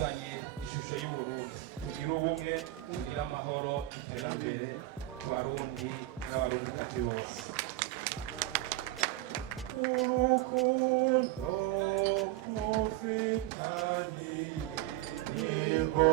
tuzanye ishusho y'Uburundi tugira ubumwe tugira amahoro iterambere ku Barundi n'Abarundikazi bose. Urukundo mufitanye nirwo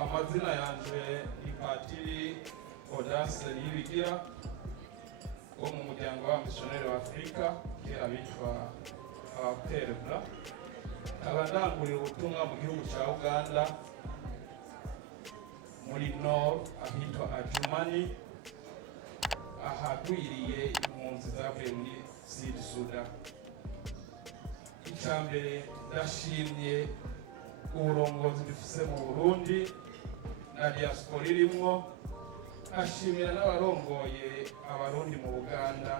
amazina yanje ipatiri Audace Niyibigira wo mu muryango w'abamisiyoneri wa Afurika kera bitwa abaperebla abandangurira ubutumwa mu gihugu cya Uganda muri Nord ahitwa Adjumani ahagwiriye impunzi zavuye muri Sud Sudan. Icyambere ndashimye uburongozi dufise mu Burundi na diaspora irimwo, ashimira n'abarongoye Abarundi mu Uganda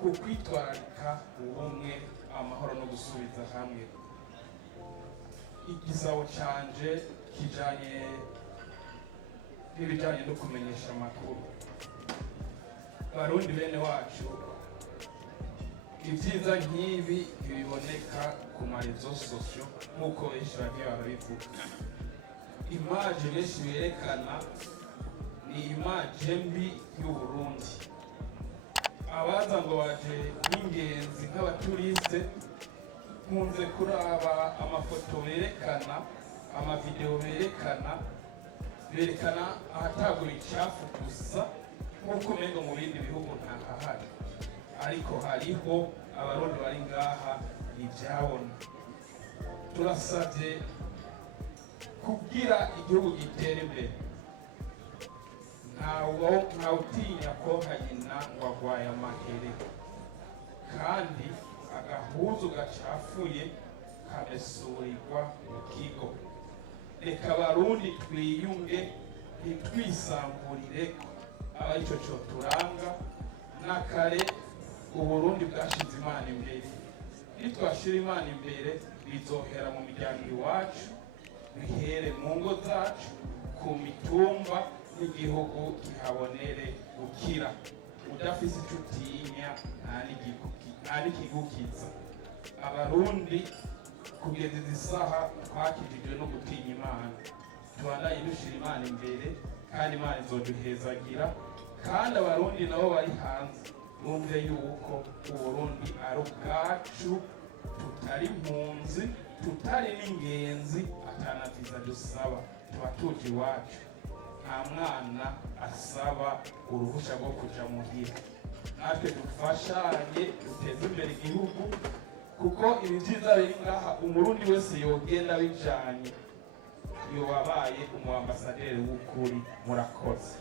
ku kwitwararika ubumwe amahoro no gusubiza hamwe. Igisabo canje kijanye n'ibijanye no kumenyesha amakuru. Barundi bene wacu, ibyiza nk'ibi biboneka ku marezo sosio nk'uko benshi bagiye barabivuga. Image benshi berekana ni image mbi y'Uburundi. Abaza ngo baje n'ingenzi nk'abaturiste nkunze kuraba amafoto berekana, amavideo berekana ahatagura icyafu gusa nk'uko umengo mu bindi bihugu ntahahari, ariko hariho Abarundi bari ngaha ibyabona. Turasabye kugira igihugu gitera imbere, ntawutinya ko hanyina ngo agwaye amahere, kandi agahuzu gacafuye kamesurirwa mu kigo. Reka Abarundi twiyunge ntitwisamburire aba ico cyo turanga nakare. Uburundi bwashize Imana imbere, nitwashira Imana imbere bizohera mu miryango iwacu, bihere mu ngo zacu, ku mitumba n'igihugu kihabonere gukira. Udafise icyo utinya nta n'ikigukiza. Abarundi kugeza izi saha twakijijwe no gutinya Imana, tubandanye dushira Imana imbere kandi Imana izoduhezagira. Kandi Abarundi nabo bari hanze bumve yuko Uburundi ari ubwacu, tutari impunzi, tutari n'ingenzi, atana viza dusaba, tuba tuje iwacu. Nta mwana asaba uruhusha rwo kuja muhira. Natwe dufashanye duteze imbere igihugu, kuko ibi byiza biri ngaha Umurundi wese yogenda bijanye yobabaye umuambasaderi w'ukuri. Murakoze.